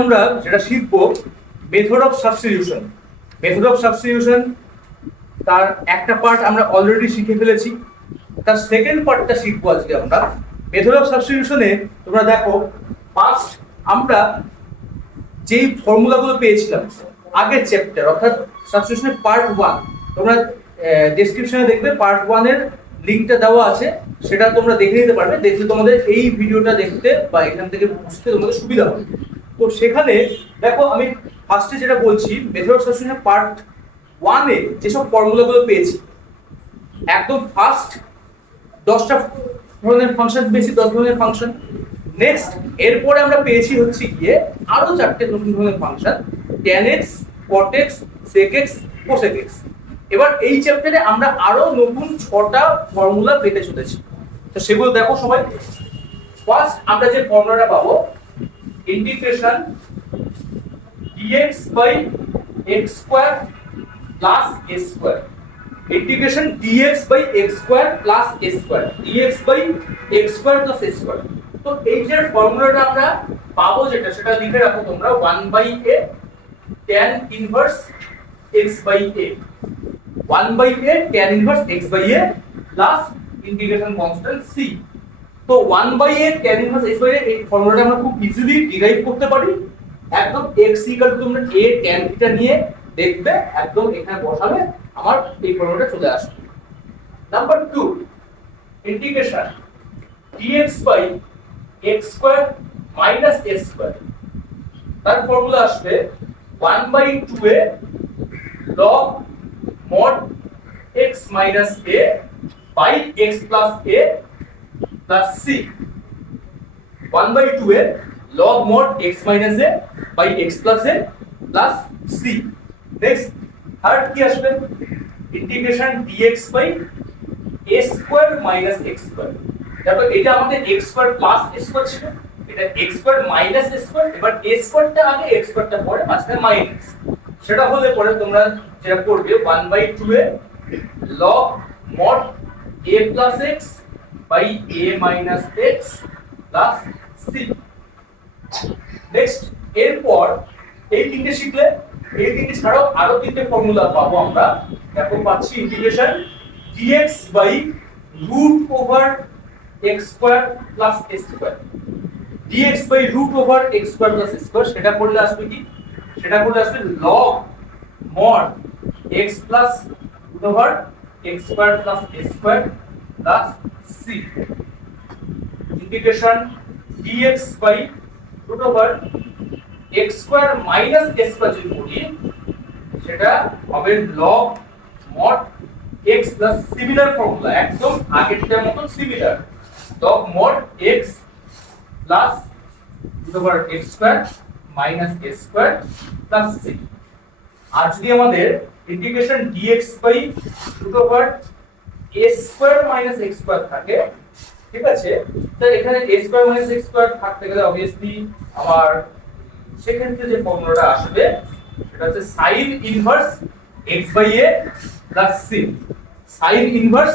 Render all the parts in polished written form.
আমরা যেটা শিখবো method of substitution. Method of substitution তার একটা পার্ট আমরা অলরেডি শিখে ফেলেছি, তার সেকেন্ড পার্টটা শিখবো আজকে আমরা। মেথড অফ সাবস্টিটিউশনে তোমরা দেখো, ফার্স্ট আমরা যেই ফর্মুলাগুলো পেয়েছিলাম আগের চ্যাপ্টার অর্থাৎ সাবস্টিটিউশনের পার্ট 1, তোমরা ডেসক্রিপশনে দেখবে পার্ট 1 এর লিংকটা দেওয়া আছে, সেটা তোমরা দেখে নিতে পারবে। দেখলে তোমাদের এই ভিডিওটা দেখতে বা এখান থেকে বুঝতে তোমাদের সুবিধা হবে। তো সেখানে দেখো আমি ফার্স্টে যেটা বলছি, মেথড অফ সাবস্টিটিউশনের পার্ট 1 এ যেসব ফর্মুলাগুলো পেয়েছি, একদম ফার্স্ট 10টা ধরনের ফাংশন পেয়েছি, 10 ধরনের ফাংশন। নেক্সট এরপরে আমরা পেয়েছি হচ্ছে গিয়ে আরো 4টে নতুন ধরনের function, tan x, cot x, sec x, cosec x। এবার এই চ্যাপ্টারে আমরা আরো নতুন 6টা ফর্মুলা পেতে চলেছি। তো সেগুলো দেখো সবাই। ফার্স্ট আমরা যে ফর্মুলাটা পাবো, integration dx by x square plus a square, integration dx by x square plus a square, dx by x square plus a square. তো এই যে ফর্মুলাটা আমরা পাবো যেটা, সেটা লিখে রাখো তোমরা, 1/a tan inverse x by a, 1/a tan inverse x by a plus integration constant c। তো 1/a tan inverse x by a এই ফর্মুলাটা আমরা খুব ইজিলি ডিরাইভ করতে পারি। একদম x ইকুয়াল টু তোমরা a tan থিটা নিয়ে দেখবে, একদম এখানে বসাবে, আমার এই ফর্মুলাটা চলে আসবে। Number 2, integration dx by x square minus a square, তার ফর্মুলা আসবে 1/2a log mod x minus a by x plus a plus c, 1/2a log mod x minus a by x plus a plus c। Next third কি আসবে, integration dx by a square minus x square. দেখো এটা আমাদের x square plus a square ছিল, এটা x square minus a square. এবার a স্কয়ারটা আগে, x স্কয়ারটা পরে, মাঝখানে মাইনাস। সেটা হলে পরে তোমরা যেটা করবে 1/2a log mod a plus x by a minus x plus c। Next এরপর এই তিনটে শিখলে, এই তিনটে ছাড়াও আরো তিনটে ফর্মুলা পাবো আমরা। দেখো পাচ্ছি integration dx by root over x square plus a square, dx by root over x square plus a square। সেটা করলে আসবে কি, সেটা করলে আসবে log mod x plus root over x square plus a square plus c, integration dx by root over x square minus a square যদি করি, সেটা হবে log mod x plus similar formula, একদম আগেরটার মতো similar, log mod x plus root over x square minus a square plus c। আর যদি আমাদের integration dx by root over a square minus x square থাকে, ঠিক আছে, তো এখানে a square minus x square থাকতে গেলে obviously আমার সেক্ষেত্রে যে ফর্মুলাটা আসবে সেটা হচ্ছে sin inverse x by a plus c, sin inverse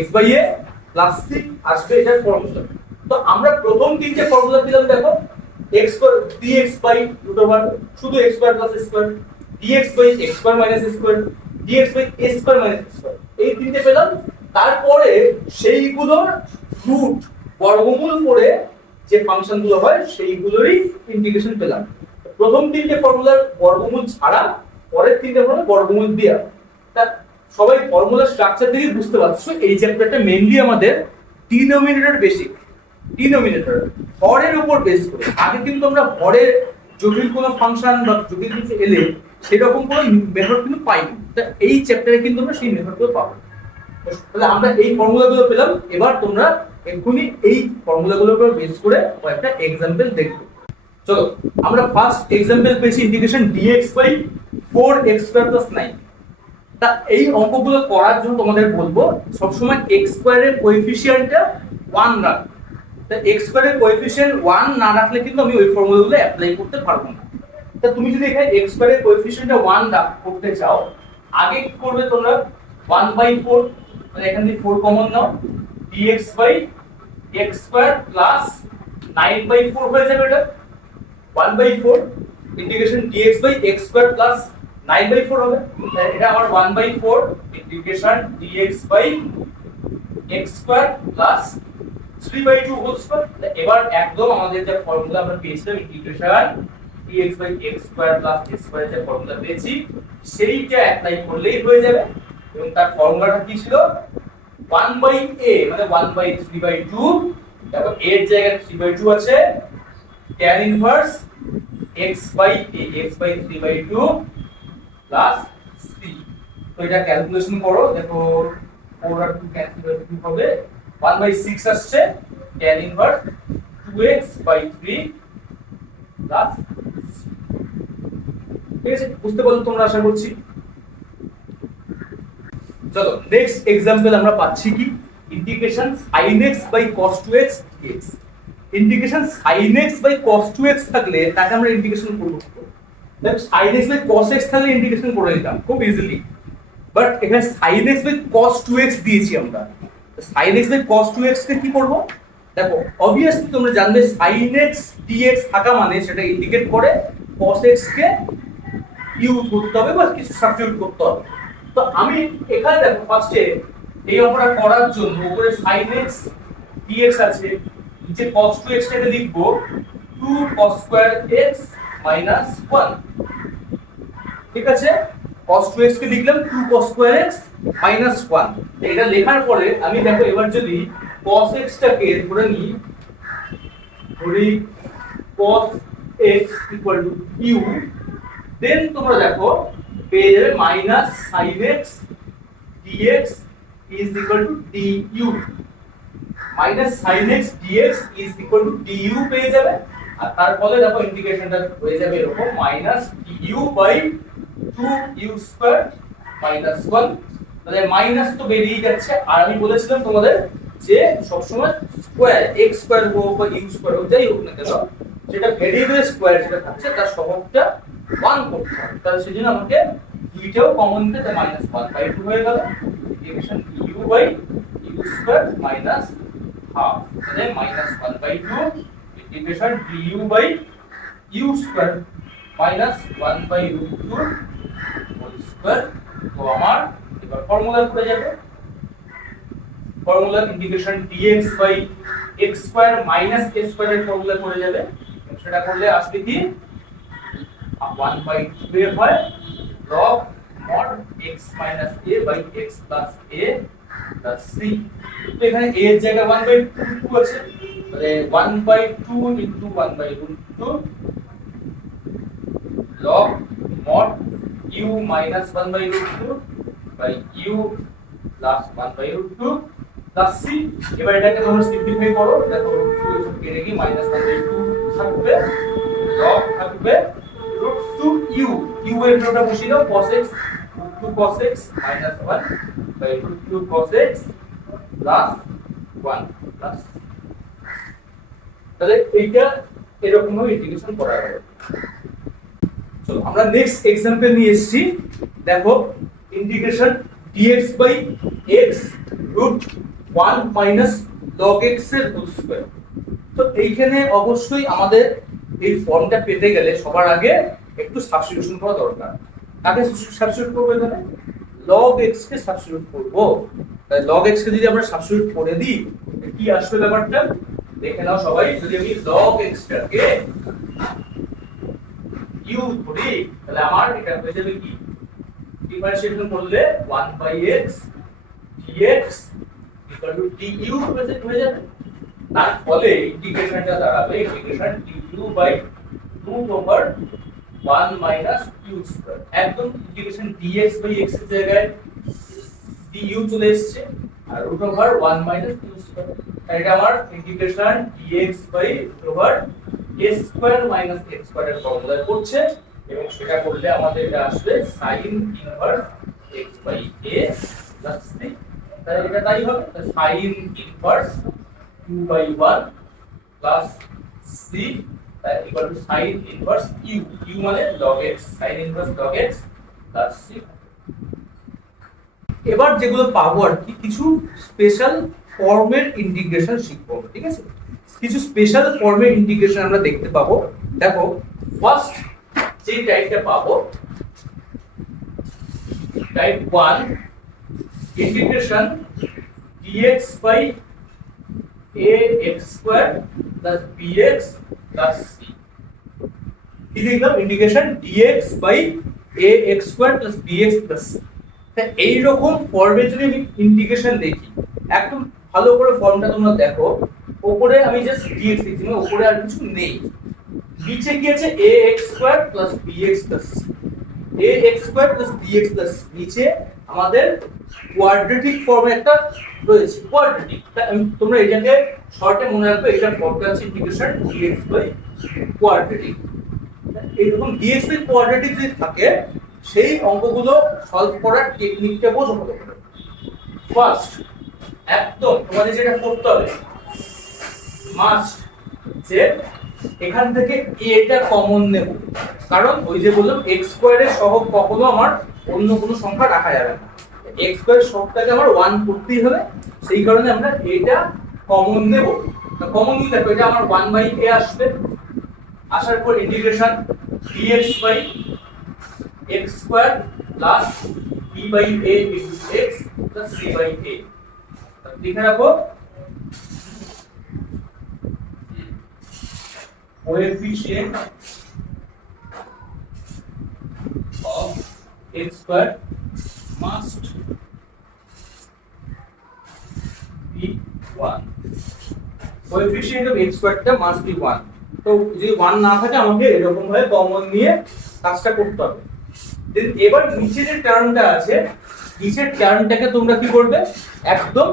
x by a plus c আসবে এটার ফর্মুলা। তো আমরা প্রথম তিনটে ফর্মুলা দিলাম, দেখো x square dx by root over শুধু x square plus a square, dx by x square minus a square, dx by a square minus a square, এই তিনটে পেলাম। তারপরে সেইগুলোর রুট বর্গমূল করে যে ফাংশনগুলো হয় সেইগুলোরই ইন্টিগ্রেশন পেলাম। প্রথম তিনটে ফর্মুলার বর্গমূল ছাড়া পরের তিনটে ফর্মুলা বর্গমূল দেয়া। তা সবাই ফর্মুলার স্ট্রাকচার থেকে বুঝতে পারছো, এই চ্যাপ্টারটা মেইনলি আমাদের ডিনোমিনেটর বেসিক, ডিনোমিনেটর হরের উপর বেস করে। আগে কিন্তু আমরা হরের জটিল কোনো ফাংশন বা জটিল কিছু এলে সেরকম কোনো মেথড কিন্তু পাইনি। তা এই চ্যাপ্টারে কিন্তু আমরা সেই মেথডগুলো পাবো। তাহলে আমরা এই ফর্মুলাগুলো পেলাম, এবার তোমরা এক্ষুনি এই ফর্মুলাগুলোর উপর বেস করে কয়েকটা এক্সাম্পল দেখো। চলো আমরা ফার্স্ট এক্সাম্পল পেয়েছি integration dx by 4x square plus 9। তা এই অঙ্কগুলো করার জন্য তোমাদের বলবো সবসময় x স্কয়ারের কোএফিসিয়েন্টটা 1 রাখ। তা x স্কয়ারের কোএফিসিয়েন্ট 1 না রাখলে কিন্তু আমি ওই ফর্মুলাগুলো অ্যাপ্লাই করতে পারবো না। তা তুমি যদি এখানে x স্কয়ারের কোএফিসিয়েন্টটা 1 করতে চাও, আগে কি করবে তোমরা 1/4, মানে এখান থেকে 4 কমন নাও, dx by x square plus 9/4 হয়ে যাবে এটা 1/4 integration dx by x square plus 9/4 হবে। এটা আমার 1/4 integration dx by x square plus 3/2 whole square. এবার একদম আমাদের যে ফর্মুলা আমরা পেয়েছিলাম integration dx by x square plus a square যে ফর্মুলা পেয়েছি সেইটা অ্যাপ্লাই করলেই হয়ে যাবে। এবং তার ফর্মুলাটা কি ছিল 1/a মানে 1/3/2, দেখো a এর জায়গায় 3/2 আছে, tan inverse x/a x/3/2 plus c। তো এটা ক্যালকুলেশন করো, দেখো 4 আর 2 ক্যান্সেল হয়ে কি হবে 1/6 আসছে, tan ইনভার্স 2x/3 প্লাস ঠিক আছে, বুঝতে পারলে তোমরা আশা করছি। চলো নেক্সট एग्जांपल আমরা পাচ্ছি কি integration sin x by cos 2x dx। Integration sin x by cos 2x থাকলে তাকে আমরা ইন্টিগ্রেশন করব। দেখো sin x by cos x থাকলে ইন্টিগ্রেশন করে দিতাম খুব ইজিলি, বাট এখানে sin x by cos 2x দিয়েছি আমরা। sin x by cos 2x কে কি করব? দেখো অবভিয়াসলি তোমরা জানবে sin x dx থাকা মানে সেটা ইন্ডিকেট করে cos x কে ইউ ধরতে হবে বা কিছু সাবস্টিটিউট করতে হবে। তো আমি এখানে দেখো ফার্স্টে এই অঙ্কটা করার জন্য উপরে sin x dx আছে, নিচে cos 2x টাকে লিখব 2 cos স্কয়ার x মাইনাস 1। ঠিক আছে, cos 2x কে লিখলাম 2 cos স্কয়ার x মাইনাস 1। এটা লেখার পরে আমি দেখো এবার যদি cos x টাকে ধরি cos x equal to u, দেন তোমরা দেখো পেয়ে যাবে minus sin x dx is equal to du, minus sin x dx is equal to du পেয়ে যাবে। আর তার ফলে দেখো ইন্টিগ্রেশনটা হয়ে যাবে এরকম minus du by 2u square minus 1। তাহলে মাইনাস তো বেরিয়ে যাচ্ছে, আর আমি বলেছিলাম তোমাদের যে সবসময় স্কয়ার x স্কয়ার হোক বা u স্কয়ার হোক যাই হোক না কেন যেটা ভেরিয়েবল স্কয়ার যেটা থাকছে তার সহগটা 1 করতে হবে। তাহলে সেজন্য আমাকে দুইটাও কমন নিতে মাইনাস 1/2 হয়ে গেল, integration u by u square minus half, তাহলে minus 1/2 integration du by u square minus 1/2 whole square. তো আমার এবার ফর্মুলা করে যাবে, formula integration dx by x square minus a square এর ফর্মুলা করে যাবে। সেটা করলে আসবে কি 1/2 হয় log mod x minus a by x plus a plus c। তো এখানে a এর জায়গায় 1/2 আছে, তাহলে 1/2 into 1/2 log mod u minus 1/2 by u plus 1/2 plus c। এবার এটাকে তোমরা সিম্পলিফাই করো, দেখো 2 কেটে গিয়ে -1/2 থাকবে, log থাকবে √2u, u এর ভ্যালুটা বসিয়ে দাও cos x, √2 cos x minus 1 by √2 cos x plus 1 plus। তাহলে এইটা এরকম ভাবে ইন্টিগ্রেশন করা হবে। চলো আমরা নেক্সট एग्जांपल নিয়ে এসেছি, দেখো integration dx by x √1 minus log x এর হোল স্কয়ার। তো এইখানে অবশ্যই আমাদের এই ফর্মটা পেতে গেলে সবার আগে একটু সাবস্টিটিউশন করা দরকার। কাকে সাবস্টিটিউট করব? এখানে log x কে সাবস্টিটিউট করব। তাই log x কে যদি আমরা সাবস্টিটিউট করে দিই কি আসবে ব্যাপারটা দেখে নাও সবাই। যদি আমি log x টাকে u ধরি তাহলে আমার এটা হয়ে যাবে কি ডিফারেন্সিয়েশন করলে 1/x dx du প্রেজেন্ট হয়ে যাবে। তার ফলে ইন্টিগ্রেশনটা দাঁড়াবে integration du by √1 minus u square. একদম ইন্টিগ্রেশন dx বাই x এর জায়গায় du চলে এসেছে আর √1 minus u স্কয়ার। এটা আমার integration dx by a square minus x square এর ফর্মুলা করছে, এবং সেটা করলে আমাদের এটা আসবে sin inverse x by a plus c। তাহলে এটা তাই হবে, sin inverse 2/1 plus c equal to sin inverse u মানে log x, sin inverse log x plus c। এবার যেগুলো পাবো আর কি কিছু স্পেশাল ফর্মের ইন্টিগ্রেশন শিখবো, ঠিক আছে। কিছু স্পেশাল ফর্মের ইন্টিগ্রেশন আমরা দেখতে পাবো। দেখো ফার্স্ট যে টাইপটা পাবো, type 1 integration dx by ax square plus bx plus c। কি লিখলাম? Integration dx by ax square plus bx plus c। এই রকম ফর্মে যদি আমি ইন্টিগ্রেশন দেখি, একদম ভালো করে ফর্মটা তোমরা দেখো, উপরে আমি জাস্ট dx লিখছি, উপরে আর কিছু নেই, নিচে কি আছে ax square plus bx plus c। ax square plus bx plus c নিচে আমাদের কোয়াড্রেটিক ফর্মে একটা রয়েছে, কোয়াড্রেটিক। তোমরা এটাকে শর্টে মনে রাখবে, এটা ফর্মটা আছে ইন্টিগ্রেশন dx by কোয়াড্রেটিক। এরকম dx by কোয়াড্রেটিক যদি থাকে, সেই অঙ্কগুলো সলভ করার টেকনিকটা বোঝো ভালো করে। ফার্স্ট একদম তোমাদের যেটা করতে হবে, মাস্ট যে এখান থেকে এটা কমন নেব, কারণ ওই যে বললাম x স্কয়ারের সহগ কখনো আমার অন্য কোনো সংখ্যা রাখা যাবে না, x স্কয়ারের সহগটাকে আমার 1 করতেই হবে, সেই কারণে আমরা এটা কমন নেব। কমন নিলে দেখো এটা আমার 1/a আসবে, আসার পর integration dx by x square plus b by a into x plus c by a। লিখে রাখো coefficient of x square must be 1। coefficient of x square টা must be 1। তো যদি 1 না থাকে আমাকে এরকম ভাবে কমন নিয়ে কাজটা করতে হবে। দেন এবার নিচে যে টার্মটা আছে, নিচের টার্মটাকে তোমরা কি করবে, একদম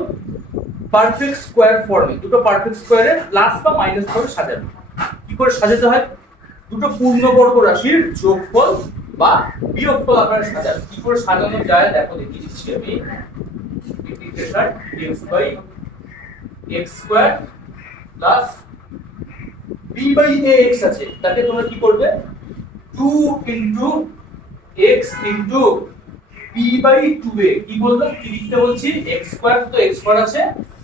পারফেক্ট স্কয়ার ফর্মে, দুটো পারফেক্ট স্কয়ারের প্লাস বা মাইনাস করে সাজাবে। কি করে সাজাতে হয়? দুটো পূর্ণবর্গ রাশির যোগফল বা বিয়োগফল আকারে সাজাবে। কি করে সাজানো যায় দেখো, দেখিয়ে দিচ্ছি আমি। Integration dx by x square plus b by ax আছে, তাকে তোমরা কি করবে, 2 into x into b by 2a। কি বললাম, কি লিখতে বলছি, x square তো x square আছে,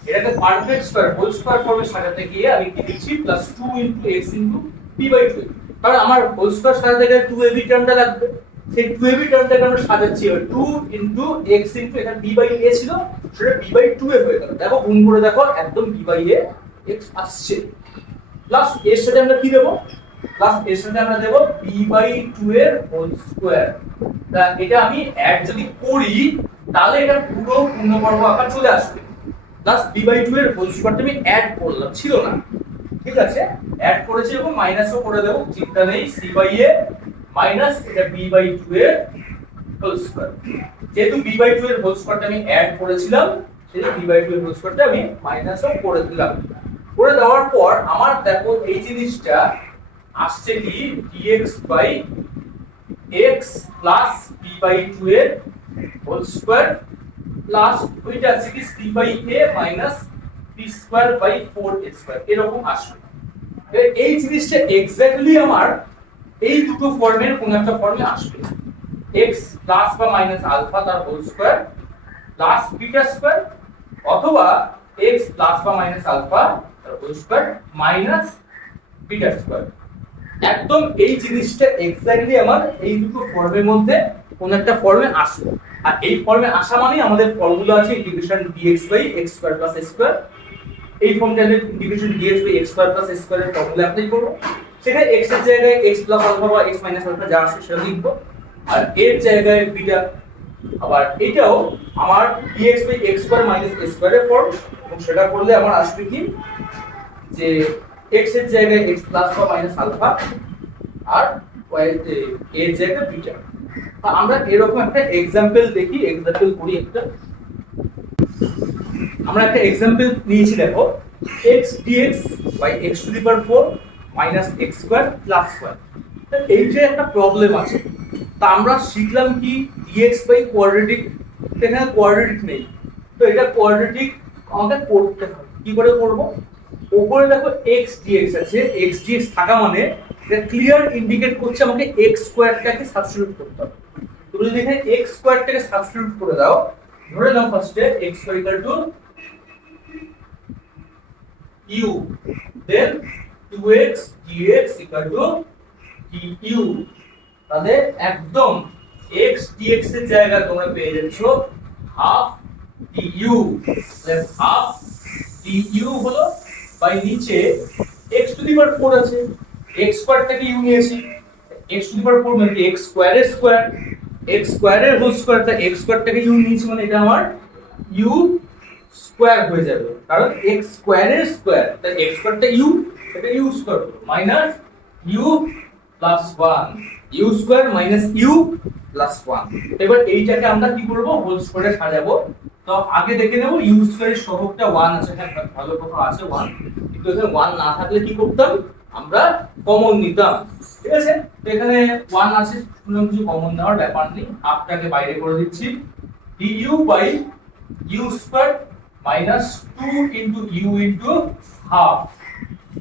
এটাকে পারফেক্ট স্কয়ার হোল স্কয়ার ফর্মে সাজাতে গিয়ে আমি কি লিখছি, plus 2 into x into b by 2a। কারণ আমার হোল স্কয়ার সাজাতে গেলে 2ab টার্মটা লাগবে, সেই 2ab টার্মটাকে আমরা সাজাচ্ছি 2 into x into এখানে b by a ছিল, সেটা b by 2a হয়ে গেল। দেখো গুণ করে দেখো, একদম b by a x আসছে, প্লাস এর সাথে আমরা কি দেব, প্লাস এর সাথে আমরা দেব b by 2 এর হোল স্কয়ার। তা এটা আমি অ্যাড যদি করি, তাহলে এটা পুরো পূর্ণবর্গ আকার চলে আসবে। প্লাস b by 2 এর হোল স্কয়ারটা আমি অ্যাড করলাম, ছিল না, ঠিক আছে, অ্যাড করেছি এবং মাইনাসও করে দেব, চিন্তা নেই, c by a মাইনাস এটা b by 2 এর হোল স্কয়ার। যেহেতু b by 2 এর হোল স্কয়ারটা আমি অ্যাড করেছিলাম, সেই b by 2 এর হোল স্কয়ারটা আমি মাইনাসও করে দিলাম। করে দেওয়ার পর আমার দেখো এই জিনিসটা আসছে কি, dx by x plus b by 2 এর হোল স্কয়ার প্লাস ওইটা আছে কি c by a minus b square by 4a square, এরকম আসবে। এই জিনিসটা এক্স্যাক্টলি আমার এই দুটো ফর্মের কোন একটা ফর্মে আসবে, x প্লাস বা মাইনাস আলফা তার whole square plus beta square, অথবা x প্লাস বা মাইনাস আলফা তার whole square minus beta square. একদম এই জিনিসটা এক্স্যাক্টলি আমার এই দুটো ফর্মের মধ্যে কোন একটা ফর্মে আসবে। আর এই ফর্মে আসা মানে আমাদের ফর্মুলা আছে integration dx by x square plus a square। এই ফর্মটাতে integration dx by x square plus a square এর ফর্মুলা অ্যাপ্লাই করব। সেখানে x এর জায়গায় x plus alpha বা x minus alpha যা আসে সেটা লিখব, আর এর জায়গায় বিটা। আবার এটাও আমার dx by x square minus a square এর ফর্ম, এবং সেটা করলে আমার আসবে কি, যে x এর জায়গায় x plus বা minus alpha আর y এর জায়গায় বিটা। আমরা এরকম একটা एग्जांपल দেখি, एग्जांपल করি একটা। আমরা একটা एग्जांपल নিয়েছি, দেখো x dx by x to the power 4 minus x square plus 1। তো এই যে একটা প্রবলেম আছে, তা আমরা শিখলাম কি, dx by কোয়াড্রেটিক, এখানে কোয়াড্রেটিক নেই, তো এটা কোয়াড্রেটিক আমাদের করতে হবে। কি করে করব, উপরে দেখো x dx আছে, x dx থাকা মানে এটা ক্লিয়ার ইন্ডিকেট করছে আমাকে x স্কয়ারটাকে সাবস্টিটিউট করতে হবে। তুমি যদি এখানে x স্কয়ারটাকে সাবস্টিটিউট করে দাও, ধরে নাও ফার্স্টে x square equal to u, then 2x dx equal to du। তাহলে একদম x dx এর জায়গায় তোমরা পেয়ে যাচ্ছ হাফ du, তাহলে হাফ du হলো বাই নিচে x টু দি পাওয়ার 4 আছে, x স্কয়ারটাকে u নিয়েছি, x টু দি পাওয়ার 4 মানে x স্কয়ারের স্কয়ার, x স্কয়ারের হোল স্কয়ার, তা x স্কয়ারটাকে u নিয়েছি মানে এটা আমার u স্কয়ার হয়ে যাবে, কারণ x স্কয়ারের স্কয়ার, তাই x স্কয়ারটা u, এটা u square minus u plus 1, u square minus u plus 1। এবার এইটাকে আমরা কি করব, হোল স্কয়ারে সাজাবো। তো আগে দেখে নেব u স্কয়ারের সহগটা 1 আছে, হ্যাঁ ভালো কথা আছে 1, কিন্তু এখানে 1 না থাকলে কি করতাম, আমরা কমন নিতাম, ঠিক আছে। তো এখানে 1 আছে, কোনো কিছু কমন নেওয়ার ব্যাপার নেই, হাফটাকে বাইরে করে দিচ্ছি, du by u square minus 2 into u into half,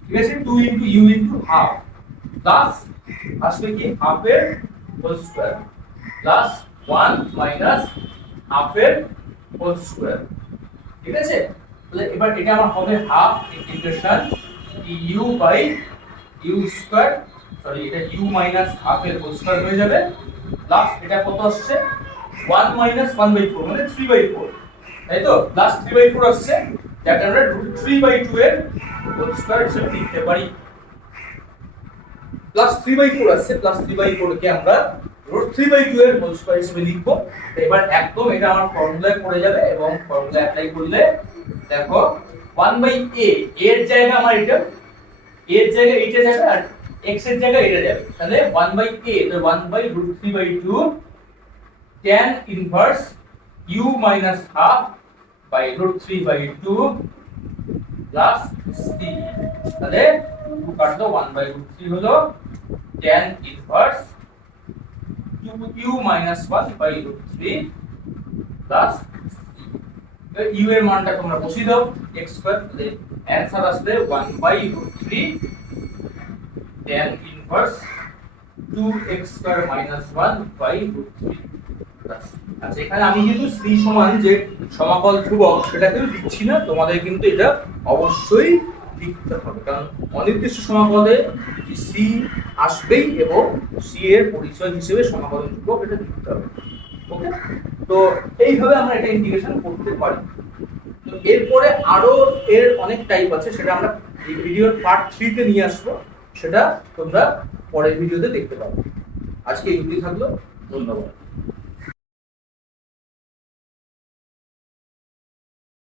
ঠিক আছে, 2 into u into half plus আসবে কি হাফের হোল স্কয়ার প্লাস 1 মাইনাস হাফের হোল স্কয়ার, ঠিক আছে। তাহলে এবার এটা আমার হবে half integration du by u square, sorry এটা u মাইনাস হাফের হোল স্কয়ার হয়ে যাবে, প্লাস এটা কত আসছে 1 মাইনাস 1/4 মানে 3/4, তাই তো, প্লাস 3/4 আসছে, যেটা আমরা √3/2 এর হোল স্কয়ার হিসেবে লিখতে পারি, প্লাস 3/4 আসছে, প্লাস 3/4 কে আমরা √3/2 এর হোল স্কয়ার হিসেবে লিখব। এবার একদম এটা আমার ফর্মুলায় পড়ে যাবে, এবং ফর্মুলা অ্যাপ্লাই করলে দেখো 1/a, এর জায়গা আমার এটা, এর জায়গা এইটা যাবে আর x এর জায়গা এটা যাবে, তাহলে 1/a, তো 1/√3/2 tan inverse u minus half by √3/2 plus c, তাহলে 2 কাটলো, 1/√3 হলো tan inverse 2u minus 1/√3 plus c। u এর মানটা তোমরা বসিয়ে দাও x স্কয়ার, তাহলে অ্যানসার আসবে 1/√3 tan inverse 2x square minus 1/√3 plus. আচ্ছা, এখানে আমি কিন্তু c সমান যে সমাকল ধ্রুবক সেটা কিন্তু লিখছি না, তোমাদের কিন্তু এটা অবশ্যই লিখতে হবে, কারণ অনির্দিষ্ট সমাকলে c আসবেই এবং c এর পরিচয় হিসেবে সমাকল ধ্রুবক এটা লিখতে হবে, ওকে। তো এইভাবে আমরা এটা ইন্টিগ্রেশন করতে পারি। তো এরপরে আরো এর অনেক টাইপ আছে, সেটা আমরা এই ভিডিওর পার্ট 3 তে নিয়ে আসবো, সেটা তোমরা পরের ভিডিওতে দেখতে পাবে। আজকে এই অবধি থাকলো, ধন্যবাদ।